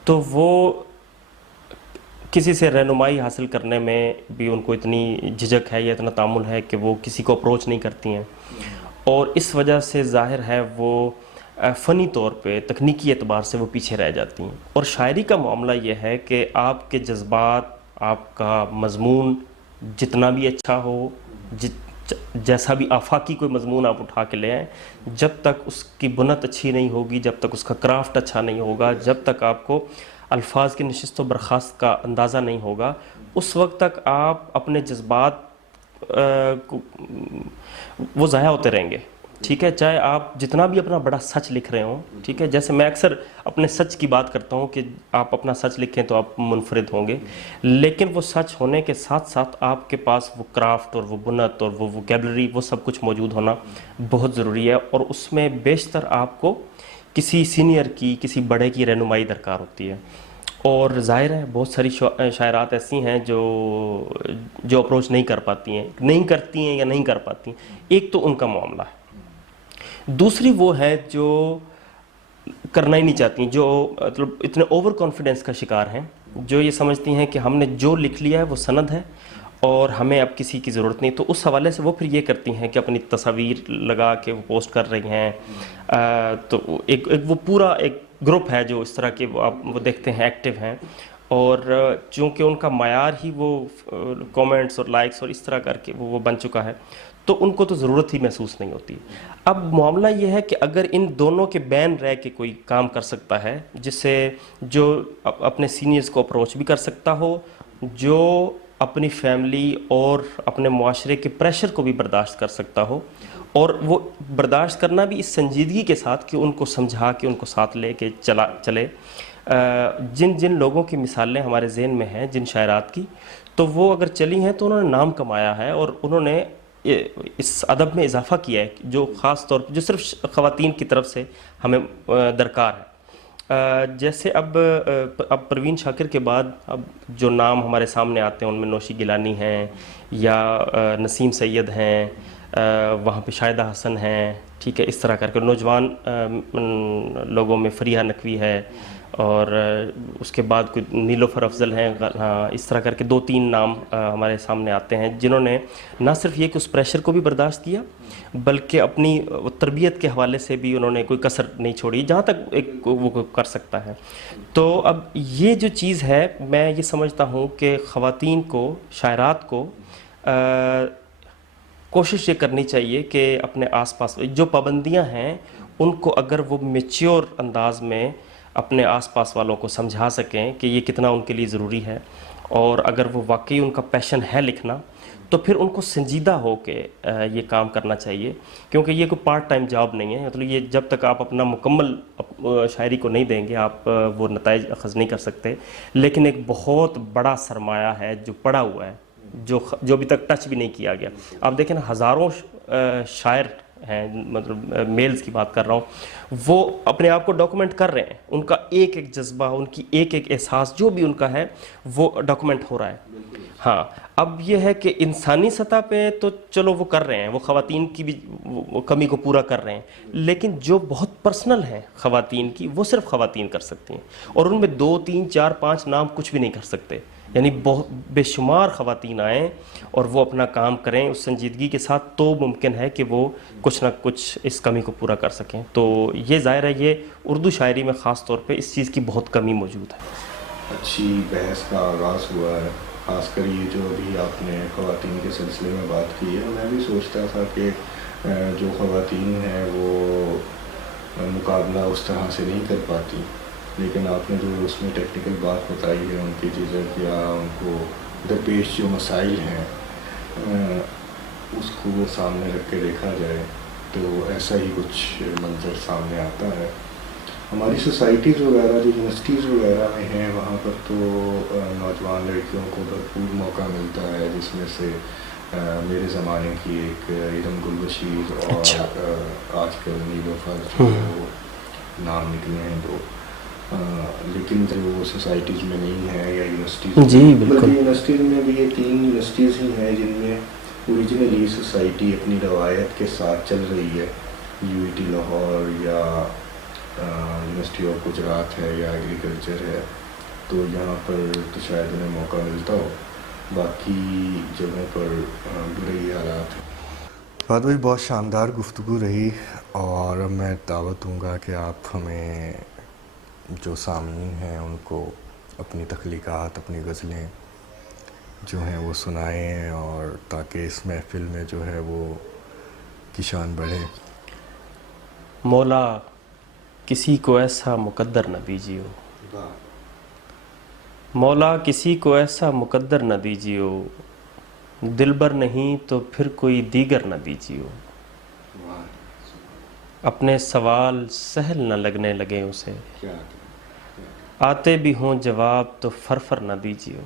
تو وہ کسی سے رہنمائی حاصل کرنے میں بھی ان کو اتنی جھجک ہے یا اتنا تامل ہے کہ وہ کسی کو اپروچ نہیں کرتی ہیں. اور اس وجہ سے ظاہر ہے وہ فنی طور پہ، تکنیکی اعتبار سے وہ پیچھے رہ جاتی ہیں. اور شاعری کا معاملہ یہ ہے کہ آپ کے جذبات، آپ کا مضمون جتنا بھی اچھا ہو، جیسا بھی آفاقی کوئی مضمون آپ اٹھا کے لے آئیں، جب تک اس کی بنت اچھی نہیں ہوگی، جب تک اس کا کرافٹ اچھا نہیں ہوگا، جب تک آپ کو الفاظ کی نشست و برخاست کا اندازہ نہیں ہوگا، اس وقت تک آپ اپنے جذبات وہ ضائع ہوتے رہیں گے. ٹھیک ہے، چاہے آپ جتنا بھی اپنا بڑا سچ لکھ رہے ہوں. ٹھیک ہے، جیسے میں اکثر اپنے سچ کی بات کرتا ہوں کہ آپ اپنا سچ لکھیں تو آپ منفرد ہوں گے، لیکن وہ سچ ہونے کے ساتھ ساتھ آپ کے پاس وہ کرافٹ اور وہ بنت اور وہ ووکیبلری، وہ سب کچھ موجود ہونا بہت ضروری ہے. اور اس میں بیشتر آپ کو کسی سینئر کی، کسی بڑے کی رہنمائی درکار ہوتی ہے. اور ظاہر ہے بہت ساری شاعرات ایسی ہیں جو اپروچ نہیں کر پاتی ہیں، نہیں کرتی ہیں یا نہیں کر پاتی ہیں. ایک تو ان کا معاملہ ہے. دوسری وہ ہے جو کرنا ہی نہیں چاہتی، جو مطلب اتنے اوور کانفیڈنس کا شکار ہیں، جو یہ سمجھتی ہیں کہ ہم نے جو لکھ لیا ہے وہ سند ہے اور ہمیں اب کسی کی ضرورت نہیں. تو اس حوالے سے وہ پھر یہ کرتی ہیں کہ اپنی تصاویر لگا کے وہ پوسٹ کر رہی ہیں. تو ایک وہ پورا ایک گروپ ہے جو اس طرح کے وہ دیکھتے ہیں ایکٹیو ہیں. اور چونکہ ان کا معیار ہی وہ کومنٹس اور لائکس اور اس طرح کر کے وہ بن چکا ہے، تو ان کو تو ضرورت ہی محسوس نہیں ہوتی. اب معاملہ یہ ہے کہ اگر ان دونوں کے بین رہ کے کوئی کام کر سکتا ہے، جس سے جو اپنے سینئرز کو اپروچ بھی کر سکتا ہو، جو اپنی فیملی اور اپنے معاشرے کے پریشر کو بھی برداشت کر سکتا ہو، اور وہ برداشت کرنا بھی اس سنجیدگی کے ساتھ کہ ان کو سمجھا کے ان کو ساتھ لے کے چلے. جن لوگوں کی مثالیں ہمارے ذہن میں ہیں، جن شاعرات کی، تو وہ اگر چلی ہیں تو انہوں نے نام کمایا ہے اور انہوں نے اس ادب میں اضافہ کیا ہے جو خاص طور پہ جو صرف خواتین کی طرف سے ہمیں درکار ہے. جیسے اب پروین شاکر کے بعد اب جو نام ہمارے سامنے آتے ہیں ان میں نوشی گیلانی ہیں یا نسیم سید ہیں، وہاں پہ شاہدہ حسن ہیں، ٹھیک ہے، اس طرح کر کے نوجوان لوگوں میں فریحہ نقوی ہے، اور اس کے بعد کوئی نیلوفر افضل ہیں، ہاں، اس طرح کر کے 2-3 نام ہمارے سامنے آتے ہیں جنہوں نے نہ صرف یہ کہ اس پریشر کو بھی برداشت کیا، بلکہ اپنی تربیت کے حوالے سے بھی انہوں نے کوئی کسر نہیں چھوڑی جہاں تک ایک وہ کر سکتا ہے۔ تو اب یہ جو چیز ہے، میں یہ سمجھتا ہوں کہ خواتین کو، شاعرات کو کوشش یہ کرنی چاہیے کہ اپنے آس پاس جو پابندیاں ہیں ان کو اگر وہ میچیور انداز میں اپنے آس پاس والوں کو سمجھا سکیں کہ یہ کتنا ان کے لیے ضروری ہے، اور اگر وہ واقعی ان کا پیشن ہے لکھنا، تو پھر ان کو سنجیدہ ہو کے یہ کام کرنا چاہیے، کیونکہ یہ کوئی پارٹ ٹائم جاب نہیں ہے۔ مطلب یہ جب تک آپ اپنا مکمل شاعری کو نہیں دیں گے آپ وہ نتائج اخذ نہیں کر سکتے، لیکن ایک بہت بڑا سرمایہ ہے جو پڑا ہوا ہے، جو ابھی تک ٹچ بھی نہیں کیا گیا۔ آپ دیکھیں نا، ہزاروں شاعر ہیں، مطلب میلز کی بات کر رہا ہوں، وہ اپنے آپ کو ڈاکومنٹ کر رہے ہیں، ان کا ایک ایک جذبہ، ان کی ایک ایک احساس جو بھی ان کا ہے وہ ڈاکومنٹ ہو رہا ہے۔ ہاں، اب یہ ہے کہ انسانی سطح پہ تو چلو وہ کر رہے ہیں، وہ خواتین کی بھی کمی کو پورا کر رہے ہیں، لیکن جو بہت پرسنل ہیں خواتین کی، وہ صرف خواتین کر سکتی ہیں، اور ان میں 2 3 4 5 نام کچھ بھی نہیں کر سکتے۔ یعنی بہت بے شمار خواتین آئیں اور وہ اپنا کام کریں اس سنجیدگی کے ساتھ، تو ممکن ہے کہ وہ کچھ نہ کچھ اس کمی کو پورا کر سکیں۔ تو یہ ظاہر ہے، یہ اردو شاعری میں خاص طور پہ اس چیز کی بہت کمی موجود ہے۔ اچھی بحث کا آغاز ہوا ہے، خاص کر یہ جو ابھی آپ نے خواتین کے سلسلے میں بات کی ہے، میں بھی سوچتا تھا کہ جو خواتین ہیں وہ مقابلہ اس طرح سے نہیں کر پاتی، لیکن آپ نے جو اس میں ٹیکنیکل بات بتائی ہے، ان کی جھجک یا ان کو درپیش جو مسائل ہیں اس کو سامنے رکھ کے دیکھا جائے تو ایسا ہی کچھ منظر سامنے آتا ہے۔ ہماری سوسائٹیز وغیرہ جو یونیورسٹیز وغیرہ میں ہیں، وہاں پر تو نوجوان لڑکیوں کو بھرپور موقع ملتا ہے، جس میں سے میرے زمانے کی ایک ارم گل بشیر اور آج کل نیلوفر جو وہ نام نکلے ہیں 2، لیکن جو سوسائٹیز میں نہیں ہے یا یونیورسٹیز میں، جی بالکل، بلکہ یونیورسٹیز میں بھی یہ 3 یونیورسٹیز ہی ہیں جن میں اوریجنلی سوسائٹی اپنی روایت کے ساتھ چل رہی ہے، یو ٹی لاہور یا یونیورسٹی آف گجرات ہے یا ایگریکلچر ہے، تو یہاں پر تو شاید انہیں موقع ملتا ہو، باقی جگہوں پر برے ہی حالات ہیں۔ فہد بھائی، بہت شاندار گفتگو رہی، اور میں دعوت دوں گا کہ آپ ہمیں جو سامعین ہیں ان کو اپنی تخلیقات، اپنی غزلیں جو ہیں وہ سنائیں، اور تاکہ اس محفل میں جو ہے وہ کی شان بڑھے۔ مولا کسی کو ایسا مقدر نہ دیجیو، مولا کسی کو ایسا مقدر نہ دیجیو، دلبر نہیں تو پھر کوئی دیگر نہ دیجیو، اپنے سوال سہل نہ لگنے لگے اسے، آتے بھی ہوں جواب تو فرفر نہ دیجیو،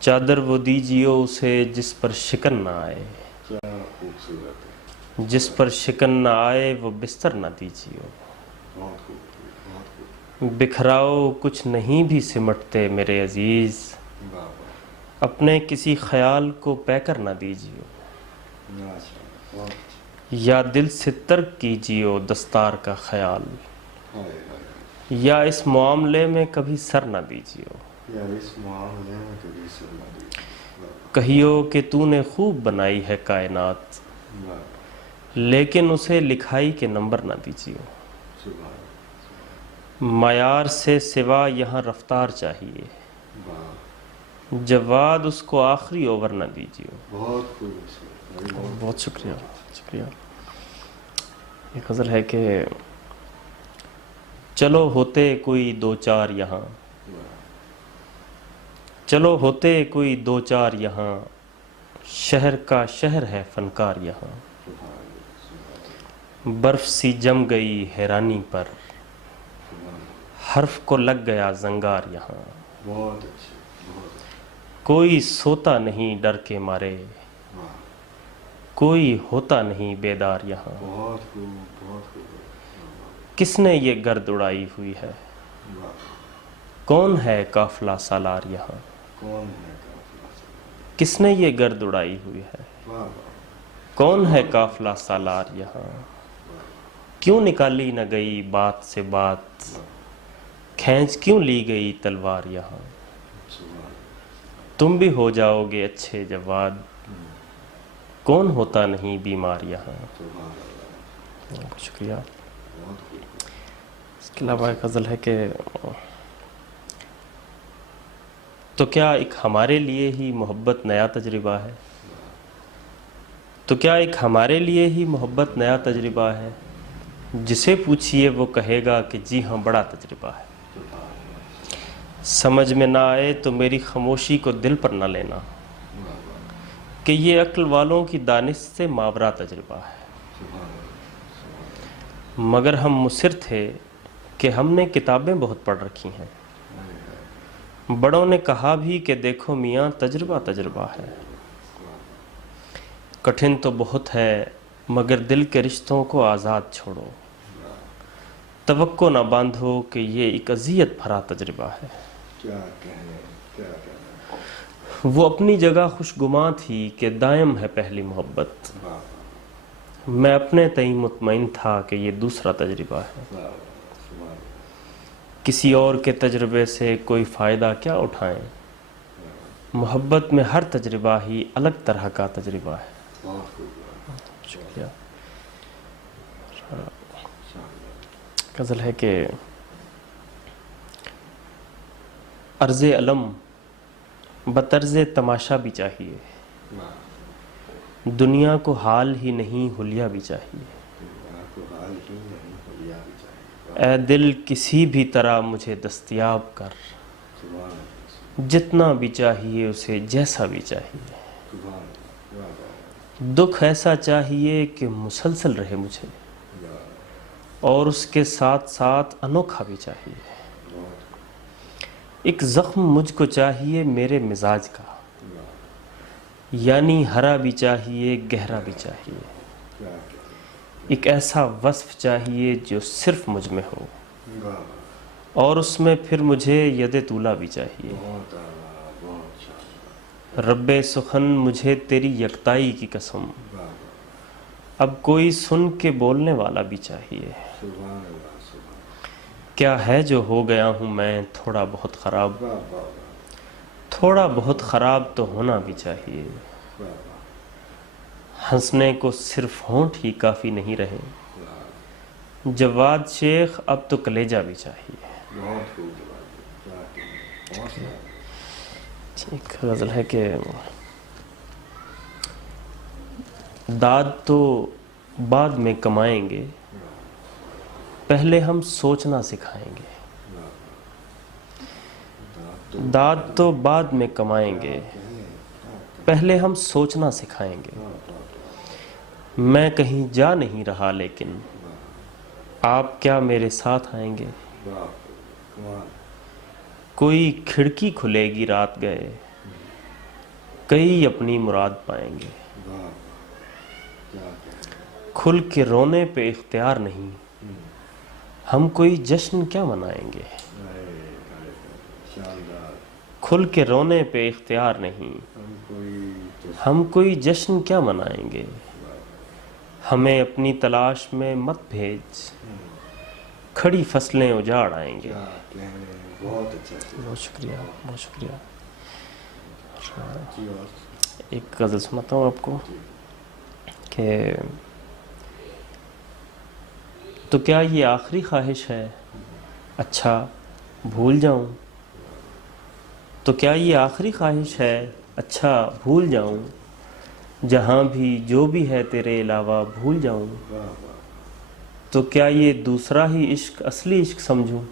چادر وہ دیجیو اسے جس پر شکن نہ آئے، جس پر شکن نہ آئے وہ بستر نہ دیجیو، بکھراؤ کچھ نہیں بھی سمٹتے میرے عزیز، اپنے کسی خیال کو پے کر نہ دیجیو، یا دل سے ترک کیجیو دستار کا خیال، یا اس معاملے میں کبھی سر نہ دیجیو، کہیو کہ تو نے خوب بنائی ہے کائنات، لیکن اسے لکھائی کے نمبر نہ دیجیو، معیار سے سوا یہاں رفتار چاہیے، جواد اس کو آخری اوور نہ دیجیو۔ بہت شکریہ، شکریہ۔ ایک غزل ہے کہ چلو ہوتے کوئی 2 4 یہاں، چلو ہوتے کوئی 2 4 یہاں، شہر کا شہر ہے فنکار یہاں، برف سی جم گئی حیرانی پر، حرف کو لگ گیا زنگار یہاں، کوئی سوتا نہیں ڈر کے مارے، کوئی ہوتا نہیں بیدار یہاں، کس نے یہ گرد اڑائی ہوئی ہے؟ کون ہے قافلہ سالار یہاں؟ کس نے یہ گرد اڑائی ہوئی ہے؟ کون ہے قافلہ سالار یہاں؟ کیوں نکالی نہ گئی بات سے بات؟ کھینچ کیوں لی گئی تلوار یہاں؟ تم بھی ہو جاؤ گے اچھے جواد، کون ہوتا نہیں بیمار یہاں؟ شکریہ۔ اس کے علاوہ ایک غزل ہے کہ تو کیا ایک ہمارے لیے ہی محبت نیا تجربہ ہے؟ تو کیا ایک ہمارے لیے ہی محبت نیا تجربہ ہے؟ جسے پوچھئے وہ کہے گا کہ جی ہاں بڑا تجربہ ہے۔ سمجھ میں نہ آئے تو میری خاموشی کو دل پر نہ لینا، کہ یہ عقل والوں کی دانش سے ماورا تجربہ ہے۔ مگر ہم مصر تھے کہ ہم نے کتابیں بہت پڑھ رکھی ہیں، بڑوں نے کہا بھی کہ دیکھو میاں تجربہ تجربہ ہے۔ کٹھن تو بہت ہے مگر دل کے رشتوں کو آزاد چھوڑو، توقع نہ باندھو کہ یہ ایک اذیت بھرا تجربہ ہے۔ وہ اپنی جگہ خوشگماں تھی کہ دائم ہے پہلی محبت، میں اپنے تئیں مطمئن تھا کہ یہ دوسرا تجربہ ہے۔ کسی اور کے تجربے سے کوئی فائدہ کیا اٹھائیں، محبت میں ہر تجربہ ہی الگ طرح کا تجربہ ہے۔ شکریہ۔ غزل ہے کہ عرض علم بطرز تماشا بھی چاہیے، دنیا کو حال ہی نہیں حلیہ بھی چاہیے۔ اے دل کسی بھی طرح مجھے دستیاب کر، جتنا بھی چاہیے اسے جیسا بھی چاہیے۔ دکھ ایسا چاہیے کہ مسلسل رہے مجھے، اور اس کے ساتھ ساتھ انوکھا بھی چاہیے۔ ایک زخم مجھ کو چاہیے میرے مزاج کا، یعنی ہرا بھی چاہیے گہرا بھی چاہیے۔ ایک ایسا وصف چاہیے جو صرف مجھ میں ہو، اور اس میں پھر مجھے ید طولا بھی چاہیے۔ رب سخن مجھے تیری یکتائی کی قسم، اب کوئی سن کے بولنے والا بھی چاہیے۔ کیا ہے جو ہو گیا ہوں میں تھوڑا بہت خراب، تھوڑا بہت خراب تو ہونا بھی چاہیے۔ ہنسنے کو صرف ہونٹ ہی کافی نہیں رہے، جواد شیخ اب تو کلیجہ بھی چاہیے۔ ایک غزل ہے کہ داد تو بعد میں کمائیں گے، پہلے ہم سوچنا سکھائیں گے۔ داد تو بعد میں کمائیں گے، پہلے ہم سوچنا سکھائیں گے۔ میں کہیں جا نہیں رہا لیکن آپ کیا میرے ساتھ آئیں گے؟ کوئی کھڑکی کھلے گی رات گئے، کئی اپنی مراد پائیں گے۔ کھل کے رونے پہ اختیار نہیں، ہم کوئی جشن کیا منائیں گے؟ کھل کے رونے پہ اختیار نہیں، ہم کوئی جشن کیا منائیں گے؟ ہمیں اپنی تلاش میں مت بھیج، کھڑی فصلیں اجاڑ آئیں گے۔ بہت شکریہ، بہت شکریہ۔ ایک غزل سناتا ہوں آپ کو کہ تو کیا یہ آخری خواہش ہے اچھا بھول جاؤں؟ تو کیا یہ آخری خواہش ہے اچھا بھول جاؤں؟ جہاں بھی جو بھی ہے تیرے علاوہ بھول جاؤں؟ تو کیا یہ دوسرا ہی عشق اصلی عشق سمجھوں؟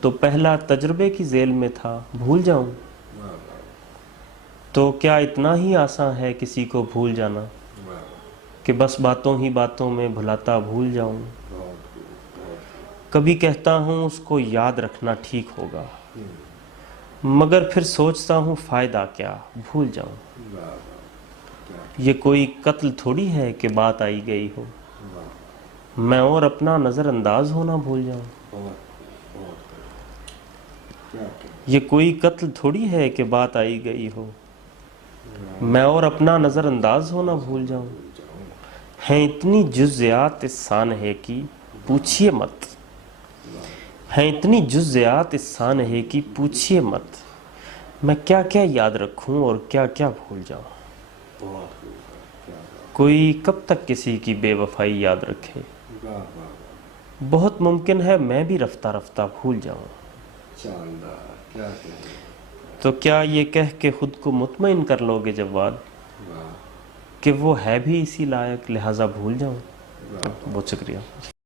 تو پہلا تجربے کی ذیل میں تھا بھول جاؤں؟ تو کیا اتنا ہی آسان ہے کسی کو بھول جانا کہ بس باتوں ہی باتوں میں بھلاتا بھول جاؤں؟ کبھی کہتا ہوں اس کو یاد رکھنا ٹھیک ہوگا، مگر پھر سوچتا ہوں فائدہ کیا بھول جاؤں؟ یہ کوئی قتل تھوڑی ہے کہ بات آئی گئی ہو، میں اور اپنا نظر انداز ہونا بھول جاؤں. یہ کوئی قتل تھوڑی ہے کہ بات آئی گئی ہو. میں اور اپنا نظر انداز ہونا بھول جاؤں. ہیں اتنی جزیات اس سانحے کی پوچھئے مت. ہیں اتنی جزیات اس سانحے کی پوچھئے مت. میں کیا کیا یاد رکھوں اور کیا کیا بھول جاؤں. کوئی کب تک کسی کی بے وفائی یاد رکھے. بہت ممکن ہے میں بھی رفتہ رفتہ بھول جاؤں. تو کیا یہ کہہ کے خود کو مطمئن کر لو گے جواد کہ وہ ہے بھی اسی لائق لہٰذا بھول جاؤں. بہت شکریہ.